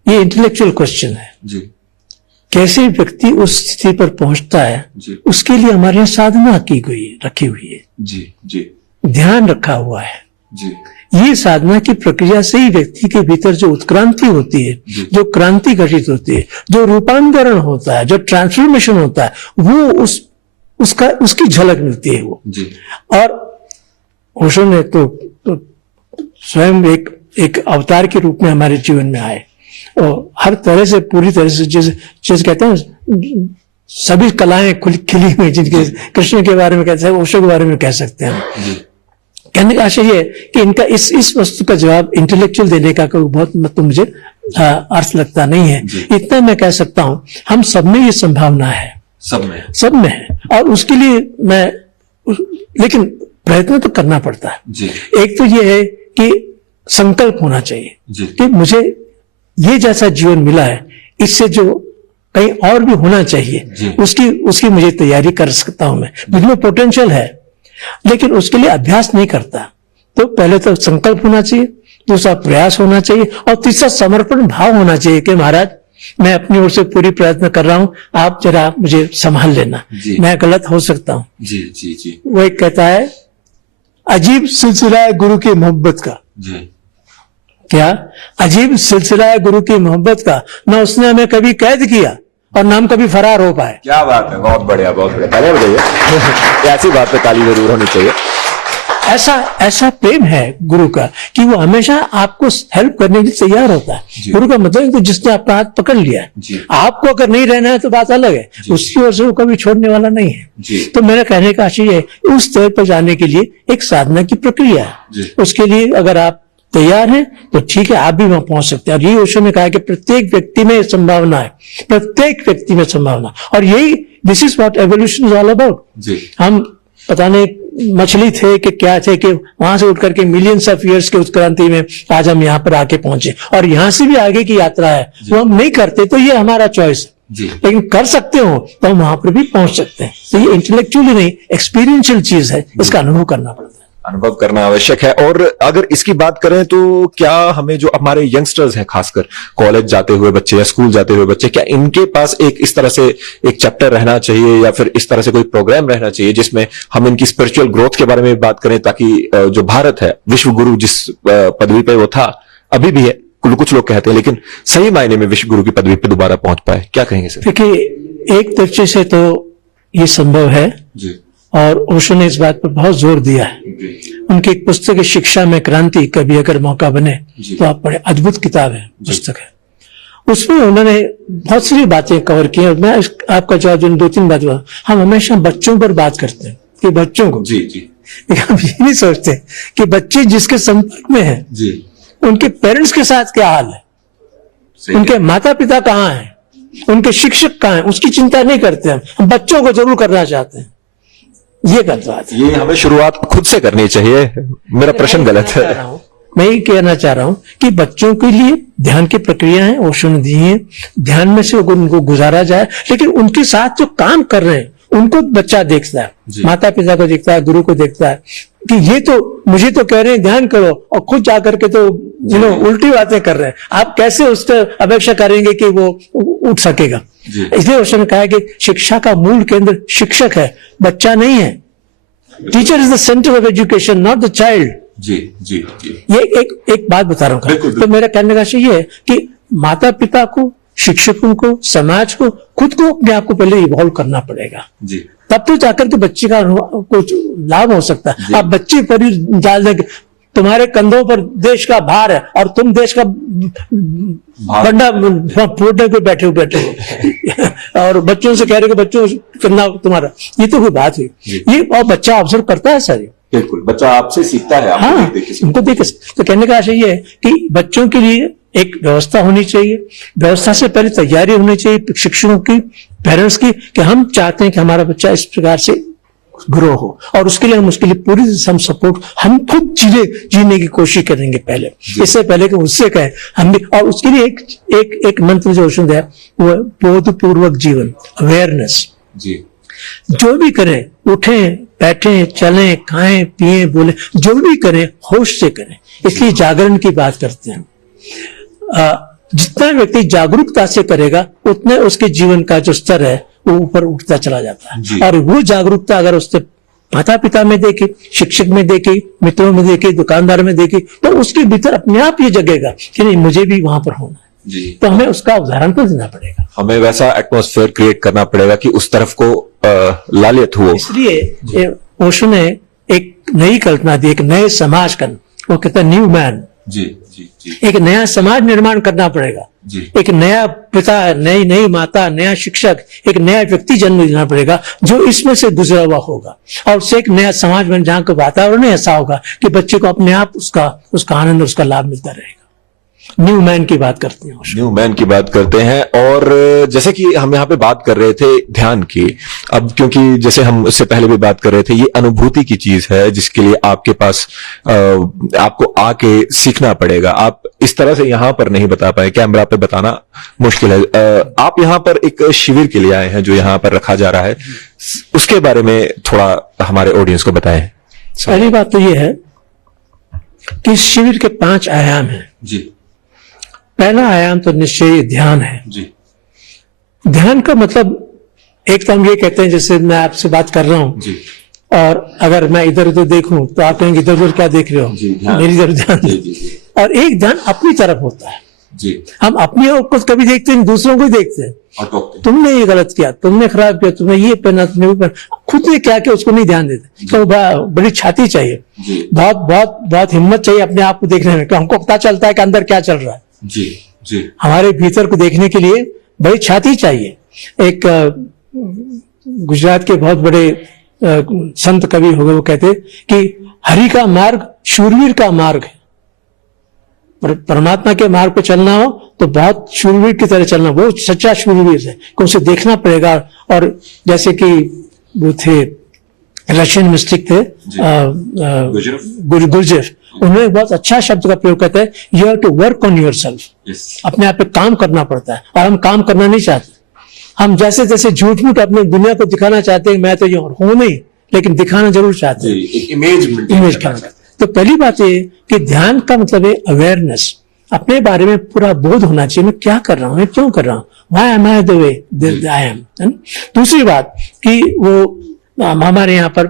ये इंटेलेक्चुअल क्वेश्चन है। जी कैसे व्यक्ति उस स्थिति पर पहुंचता है, जी उसके लिए हमारे यहाँ साधना की गई है, रखी हुई है, जी जी ध्यान रखा हुआ है। जी ये साधना की प्रक्रिया से ही व्यक्ति के भीतर जो उत्क्रांति होती है, जो क्रांति घटित होती है, जो रूपांतरण होता है, जो ट्रांसफॉर्मेशन होता है, वो उसकी झलक मिलती है वो। जी और ओशो ने तो स्वयं एक अवतार के रूप में हमारे जीवन में आए और हर तरह से, पूरी तरह से, जैसे कहते हैं सभी कलाएं खिली हुई, जिनके कृष्ण के बारे में कहते हैं, ओशो के बारे में कह सकते हैं। कहने का आशय ये कि इनका इस वस्तु का जवाब इंटेलेक्चुअल देने का कोई बहुत मतलब मुझे अर्थ लगता नहीं है। इतना मैं कह सकता हूं, हम सब में ये संभावना है, सब में है, और उसके लिए लेकिन प्रयत्न तो करना पड़ता है जी। एक तो ये है कि संकल्प होना चाहिए कि मुझे ये जैसा जीवन मिला है, इससे जो कहीं और भी होना चाहिए, उसकी मुझे तैयारी कर सकता हूं मैं, मुझमें पोटेंशियल है, लेकिन उसके लिए अभ्यास नहीं करता। तो पहले तो संकल्प होना चाहिए, दूसरा प्रयास होना चाहिए, और तीसरा समर्पण भाव होना चाहिए कि महाराज मैं अपनी ओर से पूरी प्रयत्न कर रहा हूं, आप जरा मुझे संभाल लेना, मैं गलत हो सकता हूं। जी जी जी। वो एक कहता है, अजीब सिलसिला है गुरु की मोहब्बत का। जी। क्या अजीब सिलसिला है गुरु की मोहब्बत का, न उसने हमें कभी कैद किया और न हम कभी फरार हो पाए। क्या बात है, बहुत बढ़िया, बहुत बढ़िया, तालियां बजाइए। ऐसी बात पे ताली जरूर होनी चाहिए। ऐसा प्रेम है गुरु का कि वो हमेशा आपको हेल्प करने के लिए तैयार होता है। गुरु का मतलब तो जिसने आपका हाथ पकड़ लिया है, आपको अगर नहीं रहना है तो बात अलग है, उसकी ओर से वो कभी छोड़ने वाला नहीं है। तो मेरा कहने का आशय है, उस स्तर पर जाने के लिए एक साधना की प्रक्रिया है। उसके लिए अगर आप तैयार हैं तो ठीक है, आप भी वहां पहुंच सकते हैं। और यही ओशो ने कहा कि प्रत्येक व्यक्ति में संभावना है, प्रत्येक व्यक्ति में संभावना, और यही this is what evolution is all about. हम पता नहीं मछली थे कि क्या थे, कि वहां से उठ करके मिलियंस ऑफ ईयर्स के उत्क्रांति में आज हम यहाँ पर आके पहुंचे, और यहां से भी आगे की यात्रा है, वो हम नहीं करते तो ये हमारा चॉइस है, लेकिन कर सकते हो तो हम वहां पर भी पहुंच सकते हैं। तो ये इंटेलेक्चुअली नहीं, एक्सपीरियंशियल चीज है, इसका अनुभव करना पड़ता है, अनुभव करना आवश्यक है। और अगर इसकी बात करें तो क्या हमें, जो हमारे यंगस्टर्स हैं, खासकर कॉलेज जाते हुए बच्चे या स्कूल जाते हुए बच्चे, क्या इनके पास एक इस तरह से एक चैप्टर रहना चाहिए या फिर इस तरह से कोई प्रोग्राम रहना चाहिए जिसमें हम इनकी स्पिरिचुअल ग्रोथ के बारे में बात करें, ताकि जो भारत है, विश्व गुरु जिस पदवी पे वो था, अभी भी है, कुछ लोग कहते हैं, लेकिन सही मायने में विश्व गुरु की पदवी पे दोबारा पहुंच पाए, क्या कहेंगे सर? देखिए, एक दृष्टि से तो ये संभव है जी। और ओशो ने इस बात पर बहुत जोर दिया है। उनकी एक पुस्तक है, शिक्षा में क्रांति, कभी अगर मौका बने तो आप पढ़े, अद्भुत किताब है, पुस्तक है। उसमें उन्होंने बहुत सारी बातें कवर की हैं। मैं आपका जवाब 2-3 बात हुआ। हम हमेशा बच्चों पर बात करते हैं कि बच्चों को, जी हम ये नहीं सोचते कि बच्चे जिसके संपर्क में है जी, उनके पेरेंट्स के साथ क्या हाल है, उनके माता पिता कहाँ हैं, उनके शिक्षक कहाँ हैं, उसकी चिंता नहीं करते। हम बच्चों को जरूर करना चाहते हैं, ये गलत बात है। ये हमें शुरुआत खुद से करनी चाहिए। मेरा प्रश्न गलत है। मैं ये कहना चाह रहा हूं कि बच्चों के लिए ध्यान की प्रक्रिया है, ओशो ने दी है, ध्यान में से उनको गुजारा जाए, लेकिन उनके साथ जो काम कर रहे हैं उनको बच्चा देखता है, माता पिता को देखता है, गुरु को देखता है कि ये तो मुझे तो कह रहे हैं ध्यान करो, और खुद जाकर के तो उल्टी बातें कर रहे हैं। आप कैसे उसका अपेक्षा करेंगे कि वो उठ सकेगा? इसलिए उसने कहा कि शिक्षा का मूल केंद्र शिक्षक है, बच्चा नहीं है। Teacher is the centre of education, not the child. जी जी जी। ये एक बात बता रहा हूँ। तो मेरा कहने का ये है कि माता पिता को, शिक्षकों को, समाज को, खुद को अपने आप को पहले इवॉल्व करना पड़ेगा जी, तब तो जाकर के बच्चे का कुछ लाभ हो सकता है। आप बच्चे पर ही डाल देंगे, तुम्हारे कंधों पर देश का भार है और तुम देश का बंडा फोड़ने पे बैठे हो और बच्चों से कह रहे हो कि बच्चों करना तुम्हारा, ये तो कोई बात हुई। ये और बच्चा ऑब्जर्व करता है सारी, बिल्कुल बच्चा आपसे सीखता है, हाँ, उनको देख। तो कहने का आशय ये है कि बच्चों के लिए एक व्यवस्था होनी चाहिए। व्यवस्था से पहले तैयारी होनी चाहिए शिक्षकों की, पेरेंट्स की, कि हम चाहते हैं कि हमारा बच्चा इस प्रकार से ग्रो हो, और उसके लिए हम उसके लिए पूरी हम सपोर्ट, हम खुद जीने की कोशिश करेंगे पहले, इससे पहले कि उससे कहें हम भी। और उसके लिए एक मंत्र जो ओशो है वो बोधपूर्वक जीवन, अवेयरनेस। जी, जो भी करें, उठें बैठें चलें खाएं पिए बोले, जो भी करें होश से करें। इसलिए जागरण की बात करते हैं। जितना व्यक्ति जागरूकता से करेगा उतने उसके जीवन का जो स्तर है वो ऊपर उठता चला जाता है। और वो जागरूकता अगर उससे माता पिता में देखी, शिक्षक में देखी, मित्रों में देखी, दुकानदार में देखी, तो उसके भीतर अपने आप ये जगेगा कि नहीं मुझे भी वहां पर होना है। जी। तो हमें उसका उदाहरण तो देना पड़ेगा, हमें वैसा एटमॉस्फेयर क्रिएट करना पड़ेगा कि उस तरफ को लालित हो। इसलिए ओशो ने एक नई कल्पना दी, एक नए समाज का, वो कहता है न्यू मैन। जी जी जी एक नया समाज निर्माण करना पड़ेगा। जी। एक नया पिता, नई माता, नया शिक्षक, एक नया व्यक्ति जन्म लेना पड़ेगा जो इसमें से गुजरा हुआ होगा, और उससे एक नया समाज बन जहां का वातावरण ऐसा होगा कि बच्चे को अपने आप उसका आनंद और उसका लाभ मिलता रहेगा। न्यू मैन की बात करते हैं, न्यू मैन की बात करते हैं। और जैसे कि हम यहाँ पे बात कर रहे थे ध्यान की, अब क्योंकि जैसे हम उससे पहले भी बात कर रहे थे, ये अनुभूति की चीज है जिसके लिए आपके पास आपको आके सीखना पड़ेगा। आप इस तरह से यहाँ पर नहीं बता पाए, कैमरा पे बताना मुश्किल है। आप यहाँ पर एक शिविर के लिए आए हैं जो यहाँ पर रखा जा रहा है, उसके बारे में थोड़ा हमारे ऑडियंस को बताएं। पहली बात तो ये है कि शिविर के 5 आयाम हैं। जी। पहला आयाम तो निश्चय ध्यान है। जी। ध्यान का मतलब, एक तो हम ये कहते हैं जैसे मैं आपसे बात कर रहा हूं जी। और अगर मैं इधर उधर देखूं तो आप कहेंगे इधर उधर क्या देख रहे हो, मेरी तरफ ध्यान दे। और एक ध्यान अपनी तरफ होता है। जी। हम अपनी ओर को कभी देखते हैं, दूसरों को ही देखते हैं। तुमने ये गलत किया, तुमने खराब किया, तुमने ये पहना, तुमने वो पहना, खुद ने क्या किया उसको नहीं ध्यान देते। तो बड़ी छाती चाहिए, बहुत बहुत बहुत हिम्मत चाहिए अपने आप को देखने में, कि हमको पता चलता है कि अंदर क्या चल रहा है। जी जी। हमारे भीतर को देखने के लिए बड़ी छाती चाहिए। एक गुजरात के बहुत बड़े संत कवि हो गए, वो कहते कि हरि का मार्ग शूरवीर का मार्ग है। परमात्मा के मार्ग पे चलना हो तो बहुत शूरवीर की तरह चलना, वो सच्चा शूरवीर है कि उसे देखना पड़ेगा। और जैसे कि वो थे रशियन मिस्टिक थे गुरजेफ, उन्होंने बहुत अच्छा शब्द का प्रयोग करते हैं, you have to work on yourself. अपने आप पे काम करना पड़ता है, और हम काम करना नहीं चाहते। हम जैसे जैसे झूठ मूठ अपने दुनिया को दिखाना चाहते हैं, मैं तो ये हूं नहीं, लेकिन दिखाना जरूर चाहते हैं, इमेज करना। तो पहली बात ये कि ध्यान का मतलब है अवेयरनेस, अपने बारे में पूरा बोध होना चाहिए, मैं क्या कर रहा हूं, मैं क्यों कर रहा हूं, why am I the way I am. दूसरी बात कि वो हमारे यहाँ पर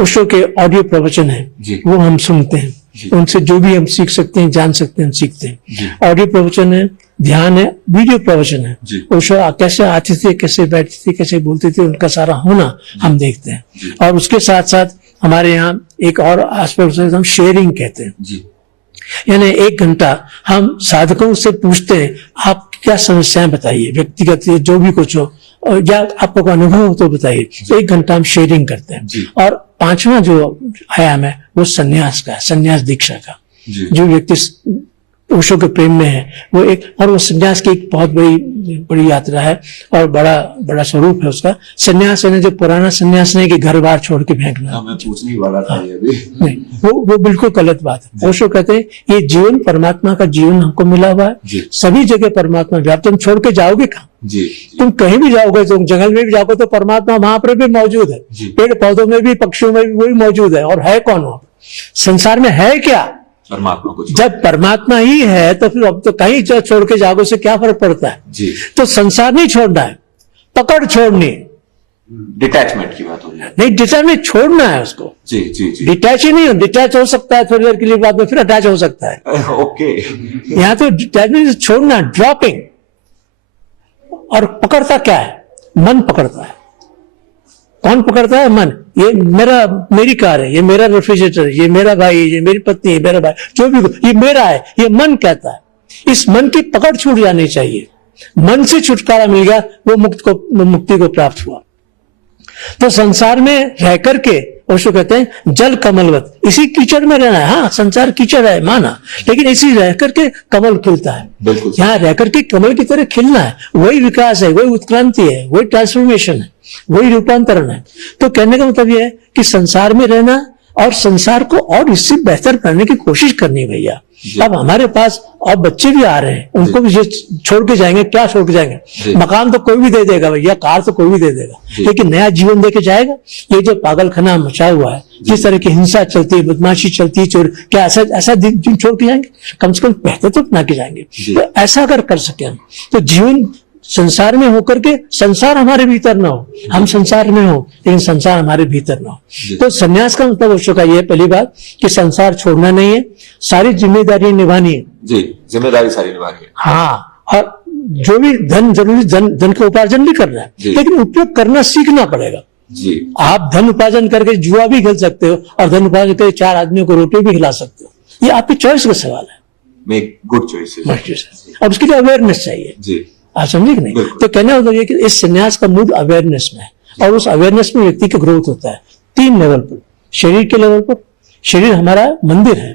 ओशो के ऑडियो प्रवचन है, वो हम सुनते हैं, उनसे जो भी हम सीख सकते हैं, जान सकते हैं, हम सीखते हैं। ऑडियो प्रवचन है, ध्यान है, वीडियो प्रवचन है। ओशो कैसे आते थे, कैसे बैठते थे, कैसे बोलते थे, उनका सारा होना हम देखते हैं। और उसके साथ साथ हमारे यहाँ एक और एस्पेक्ट हम शेयरिंग कहते हैं, यानी 1 घंटा हम साधकों से पूछते हैं आप क्या समस्याएं बताइए, व्यक्तिगत जो भी कुछ हो, या आपको कोई अनुभव हो तो बताइए। 1 घंटा हम शेयरिंग करते हैं। और 5वां जो आयाम है वो संन्यास का है, संन्यास दीक्षा का। जो व्यक्ति ओशो के प्रेम में है वो एक, और वो संन्यास की एक बहुत बड़ी यात्रा है और बड़ा स्वरूप है उसका। संन्यास यानी जो पुराना संन्यास नहीं कि घर बार छोड़ के फेंकना, मैं पूछने वाला था ये भी नहीं, वो बिल्कुल गलत बात है। ओशो कहते हैं ये जीवन परमात्मा का जीवन हमको मिला हुआ है, सभी जगह परमात्मा व्याप्त। तुम छोड़ के जाओगे कहाँ? तुम कहीं भी जाओगे, तुम जंगल में भी जाओगे तो परमात्मा वहां पर भी मौजूद है, पेड़ पौधों में भी, पक्षियों में भी वही मौजूद है। और है कौन वहां? संसार में है क्या? परमात्मा को। जब परमात्मा ही है तो फिर अब तो कहीं छोड़ के जागो से क्या फर्क पड़ता है? तो संसार नहीं छोड़ना है, पकड़ छोड़नी, डिटैचमेंट की बात हो रही है। नहीं, डिटैचमेंट छोड़ना है उसको। जी जी जी। डिटैच ही नहीं हो, डिटैच हो सकता है थोड़ी देर के लिए, बाद में फिर अटैच हो सकता है। ओके। यहाँ तो डिटैचमेंट छोड़ना, ड्रॉपिंग। और पकड़ता क्या है? मन पकड़ता है। कौन पकड़ता है? मन। ये मेरी कार है, ये मेरा रेफ्रिजरेटर है, ये मेरा भाई है, ये मेरी पत्नी है, मेरा भाई, जो भी ये मेरा है, ये मन कहता है। इस मन की पकड़ छूट जानी चाहिए। मन से छुटकारा मिल गया, वो मुक्ति को प्राप्त हुआ। तो संसार में रह करके ओशो कहते हैं जल कमलवत, इसी कीचड़ में रहना है। हाँ, संसार कीचड़ है माना, लेकिन इसी रह करके कमल खिलता है। बिल्कुल। यहाँ रह करके कमल की तरह खिलना है, वही विकास है, वही उत्क्रांति है, वही ट्रांसफॉर्मेशन है, वही रूपांतरण है। तो कहने का मतलब यह है कि संसार में रहना और संसार को और इससे बेहतर करने की कोशिश करनी है भैया। अब हमारे पास और बच्चे भी आ रहे हैं, उनको भी ये छोड़ के जाएंगे, क्या छोड़ के जाएंगे? मकान तो कोई भी दे देगा भैया, कार तो कोई भी दे देगा, लेकिन नया जीवन दे के जाएगा? ये जो पागलखाना मचा हुआ है, जिस तरह की हिंसा चलती है, बदमाशी चलती है, चोर, क्या ऐसा दिन छोड़ के जाएंगे? कम से कम बेहतर तो अपना के जाएंगे। तो ऐसा अगर कर सके हम, तो जीवन संसार में होकर के संसार हमारे भीतर ना हो, हम संसार में हो लेकिन संसार हमारे भीतर ना हो। तो संन्यास का मतलब ओशो का ये पहली बात कि संसार छोड़ना नहीं है, सारी जिम्मेदारी निभानी है। जी, जिम्मेदारी सारी निभानी है। हाँ, और जो भी धन जरूरी, धन का उपार्जन भी करना है, लेकिन उपयोग करना सीखना पड़ेगा। जी, आप धन उपार्जन करके जुआ भी खेल सकते हो और धन उपार्जन करके 4 आदमियों को रोटी भी खिला सकते हो। ये आपकी चॉइस का सवाल है। Make good choices. और उसके लिए अवेयरनेस चाहिए। जी, आप समझे कि नहीं? तो कहने का मतलब ये कि इस संन्यास का मूल अवेयरनेस में है, और उस अवेयरनेस में व्यक्ति का ग्रोथ होता है 3 लेवल पर। शरीर के लेवल पर, शरीर हमारा मंदिर है,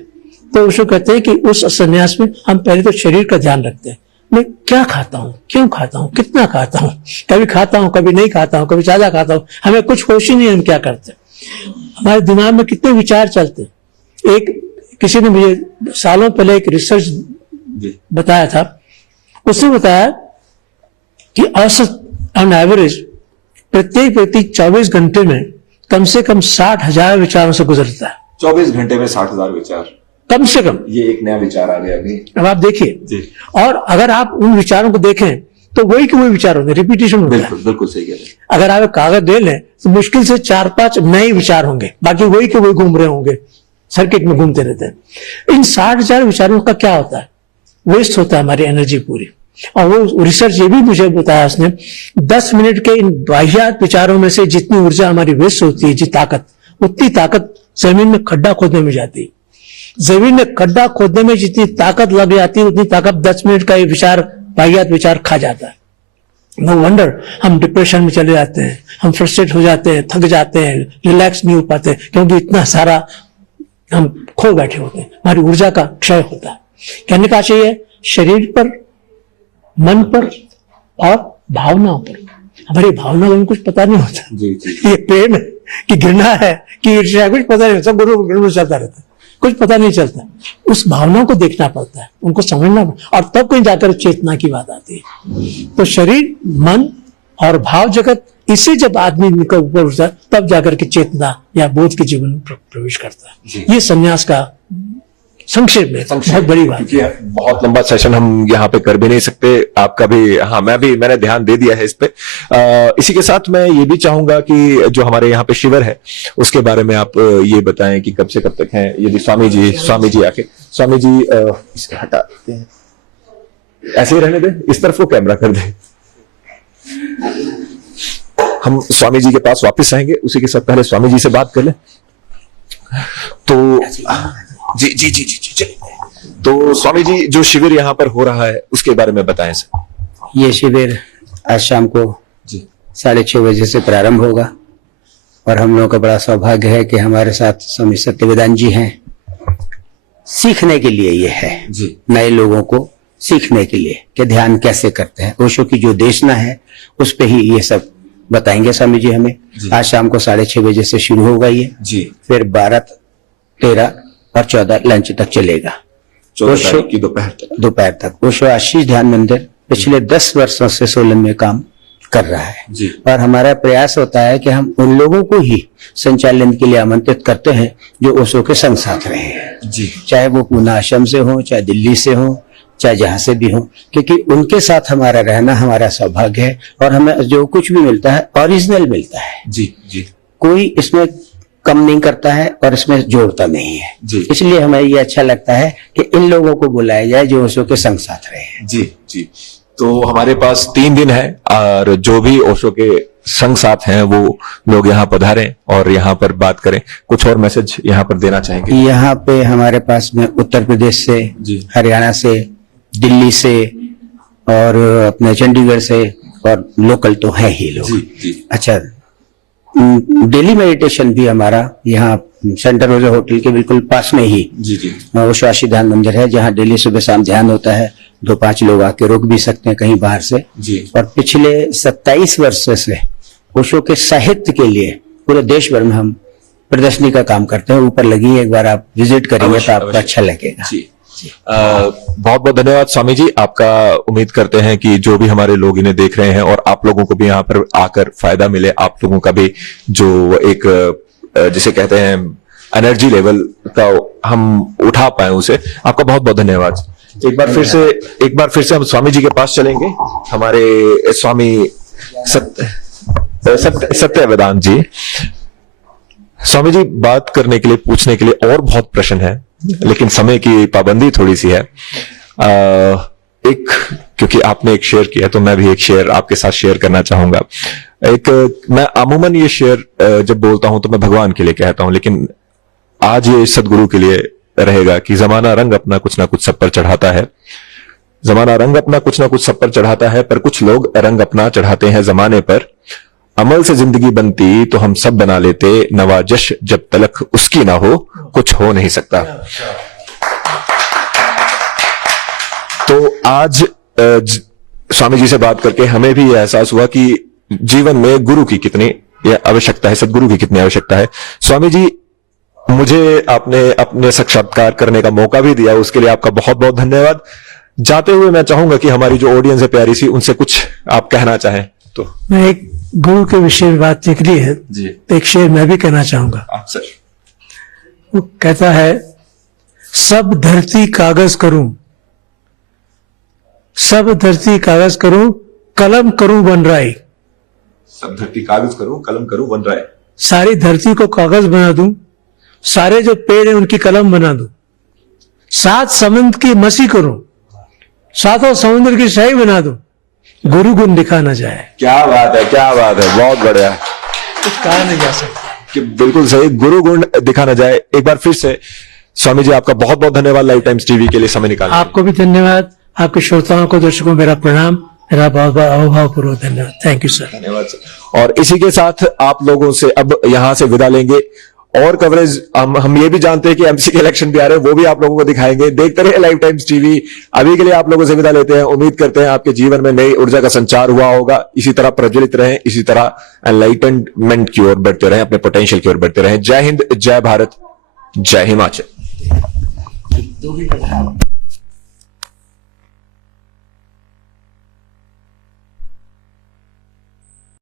तो उसको कहते हैं कि उस संन्यास में हम पहले तो शरीर का ध्यान रखते हैं। मैं क्या खाता हूँ, क्यों खाता हूँ, कितना खाता हूँ, कभी खाता हूँ, कभी नहीं खाता हूँ, कभी ज्यादा खाता हूँ, हमें कुछ होश ही नहीं हम क्या करते। हमारे दिमाग में कितने विचार चलते हैं। एक किसी ने मुझे सालों पहले एक रिसर्च बताया था, उसने बताया कि औसत ऑन एवरेज प्रत्येक व्यक्ति 24 घंटे में कम से कम 60,000 विचारों से गुजरता है। 24 घंटे में 60,000 विचार, कम से कम। ये एक नया विचार आ गया अभी। अब आप देखिए, और अगर आप उन विचारों को देखें तो वही के वही विचार होंगे, रिपीटेशन होता है। बिल्कुल, बिल्कुल सही कह रहे हैं। अगर आप एक कागज ले लें तो मुश्किल से 4-5 नए विचार होंगे, बाकी वही के वही घूम रहे होंगे, सर्किट में घूमते रहते हैं। इन 60,000 विचारों का क्या होता है? वेस्ट होता है हमारी एनर्जी पूरी। और वो रिसर्च ये भी मुझे बताया उसने, 10 मिनट के इन बाह्यात विचारों में से जितनी ऊर्जा हमारी वेस्ट होती है, जितनी ताकत, उतनी ताकत जमीन में खड्डा खोदने में जाती है। जमीन में खड्डा खोदने में जितनी ताकत लग जाती है, उतनी ताकत 10 मिनट का ये विचार, बाह्यात विचार खा जाता है। नो वंडर हम डिप्रेशन में चले जाते हैं, हम फ्रस्ट्रेट हो जाते हैं, थक जाते हैं, रिलैक्स नहीं हो पाते, क्योंकि इतना सारा हम खो बैठे होते हैं, हमारी ऊर्जा का क्षय होता है। कहने का चाहिए शरीर पर, मन पर और भावनाओं पर। हमारी भावनाओं में कुछ पता नहीं होता। जी, जी। ये प्रेम है कि घृणा है कि ईर्ष्या, कुछ पता नहीं होता, गुरु चलता रहता है, कुछ पता नहीं चलता। उस भावनाओं को देखना पड़ता है, उनको समझना पड़ता है, और तब कहीं जाकर चेतना की बात आती है। तो शरीर, मन और भाव जगत, इससे जब आदमी का ऊपर उठता है, तब जाकर के चेतना या बोध के जीवन में प्रवेश करता है। ये संन्यास का संक्षेप में बहुत बड़ी बात है। बहुत लंबा सेशन हम यहाँ पे कर भी नहीं सकते, आपका भी, हाँ, मैंने ध्यान दे दिया है इस पे। इसी के साथ मैं ये भी चाहूंगा कि जो हमारे यहाँ पे शिविर है उसके बारे में आप ये बताएं कि कब से कब तक है। यदि स्वामी जी आके, स्वामी जी इसे हटा देते हैं, ऐसे ही रहने दे, इस तरफ को कैमरा कर दे। हम स्वामी जी के पास वापस आएंगे, उसी के साथ पहले स्वामी जी से बात कर ले। तो जी जी जी जी जी। तो स्वामी जी, जो शिविर यहाँ पर हो रहा है उसके बारे में बताएं सर। ये शिविर आज शाम को 6:30 बजे से प्रारंभ होगा, और हम लोगों का बड़ा सौभाग्य है कि हमारे साथ स्वामी सत्यवेदांत जी हैं। सीखने के लिए ये है जी, नए लोगों को सीखने के लिए कि ध्यान कैसे करते हैं। ओशो की जो देशना है उस पे ही ये सब बताएंगे स्वामी जी हमें। आज शाम को 6:30 बजे से शुरू होगा ये जी, फिर 12, 13 और 14 लंच तक चलेगा। 14 तारीख की दोपहर तक। ओशो आशीष ध्यान मंदिर पिछले 10 वर्षों से सोलन में काम कर रहा है जी। और हमारा प्रयास होता है कि हम उन लोगों को ही संचालन के लिए आमंत्रित करते हैं जो ओशो के संग साथ रहे हैं जी, चाहे वो पूना आश्रम से हो, चाहे दिल्ली से हो, चाहे जहां से भी हो, क्योंकि उनके साथ हमारा रहना हमारा सौभाग्य है। और हमें जो कुछ भी मिलता है ओरिजिनल मिलता है जी जी, कोई इसमें कम नहीं करता है और इसमें जोड़ता नहीं है जी। इसलिए हमें ये अच्छा लगता है कि इन लोगों को बुलाया जाए जो ओशो के संग साथ रहे हैं। जी जी। तो हमारे पास 3 दिन है, और जो भी ओशो के संग साथ हैं वो लोग यहाँ पधारें और यहाँ पर बात करें। कुछ और मैसेज यहाँ पर देना चाहेंगे? यहाँ पे हमारे पास में उत्तर प्रदेश से जी, हरियाणा से, दिल्ली से और अपने चंडीगढ़ से, और लोकल तो है ही लोग। जी जी, अच्छा, डेली मेडिटेशन भी हमारा यहाँ सेंटर रोजा होटल के बिल्कुल पास में ही जी जी विश्वासी ध्यान मंदिर है, जहाँ डेली सुबह शाम ध्यान होता है। 2-5 लोग आके रुक भी सकते हैं कहीं बाहर से। जी। और पिछले 27 वर्ष से ओशो के साहित्य के लिए पूरे देश भर में हम प्रदर्शनी का काम करते हैं। ऊपर लगी है, एक बार आप विजिट करेंगे तो आपको अच्छा लगेगा। जी बहुत बहुत धन्यवाद स्वामी जी आपका। उम्मीद करते हैं कि जो भी हमारे लोग इन्हें देख रहे हैं और आप लोगों को भी यहाँ पर आकर फायदा मिले, आप लोगों का भी जो एक जिसे कहते हैं एनर्जी लेवल का हम उठा पाए उसे। आपका बहुत बहुत धन्यवाद। एक बार फिर से हम स्वामी जी के पास चलेंगे। हमारे स्वामी सत्य वेदांत जी। स्वामी जी, बात करने के लिए, पूछने के लिए और बहुत प्रश्न है, लेकिन समय की पाबंदी थोड़ी सी है। क्योंकि आपने एक शेयर किया तो मैं भी एक शेयर आपके साथ शेयर करना चाहूंगा। मैं अमूमन ये शेयर जब बोलता हूं तो मैं भगवान के लिए कहता हूं, लेकिन आज ये सदगुरु के लिए रहेगा कि जमाना रंग अपना कुछ ना कुछ सब पर चढ़ाता है। जमाना रंग अपना कुछ ना कुछ सब पर चढ़ाता है, पर कुछ लोग रंग अपना चढ़ाते हैं जमाने पर। अमल से जिंदगी बनती तो हम सब बना लेते, नवाजश जब तलक उसकी ना हो कुछ हो नहीं सकता। तो आज स्वामी जी से बात करके हमें भी यह एहसास हुआ कि जीवन में गुरु की कितनी आवश्यकता है, सदगुरु की कितनी आवश्यकता है। स्वामी जी, मुझे आपने अपने साक्षात्कार करने का मौका भी दिया, उसके लिए आपका बहुत बहुत धन्यवाद। जाते हुए मैं चाहूंगा कि हमारी जो ऑडियंस है प्यारी सी, उनसे कुछ आप कहना चाहें तो। मैं एक गुरु के विषय में बात निकली है जी। तो एक शेर मैं भी कहना चाहूंगा। आप सर। वो कहता है, सब धरती कागज करूं, सब धरती कागज करूं, कलम करूं वनराई। सब धरती कागज करूं, कलम करूं वनराई। सारी धरती को कागज बना दूं, सारे जो पेड़ हैं उनकी कलम बना दूं, 7 समुद्र की मसी करूं, 7 समुद्र की शाही बना दूं, गुरु गुण दिखा ना जाए। क्या बात है, क्या बात है, बहुत बढ़िया। कुछ कहा नहीं जा सकता कि बिल्कुल सही, गुरु गुण दिखा ना जाए। एक बार फिर से स्वामी जी आपका बहुत बहुत धन्यवाद लाइव टाइम्स टीवी के लिए समय निकालने। आपको भी धन्यवाद। आपके श्रोताओं को, दर्शकों मेरा प्रणाम, मेरा बहुत बहुत अभावपूर्वक धन्यवाद। Thank you sir. धन्यवाद सर। और इसी के साथ आप लोगों से अब यहां से विदा लेंगे। और कवरेज हम ये भी जानते हैं कि एमसी के इलेक्शन भी आ रहे हैं, वो भी आप लोगों को दिखाएंगे। देखते रहे लाइव टाइम्स टीवी। अभी के लिए आप लोगों से विदा लेते हैं। उम्मीद करते हैं आपके जीवन में नई ऊर्जा का संचार हुआ होगा। इसी तरह प्रज्वलित रहें, इसी तरह एनलाइटनमेंट की ओर बढ़ते रहें, अपने पोटेंशियल की ओर बढ़ते रहें। जय हिंद, जय भारत, जय हिमाचल।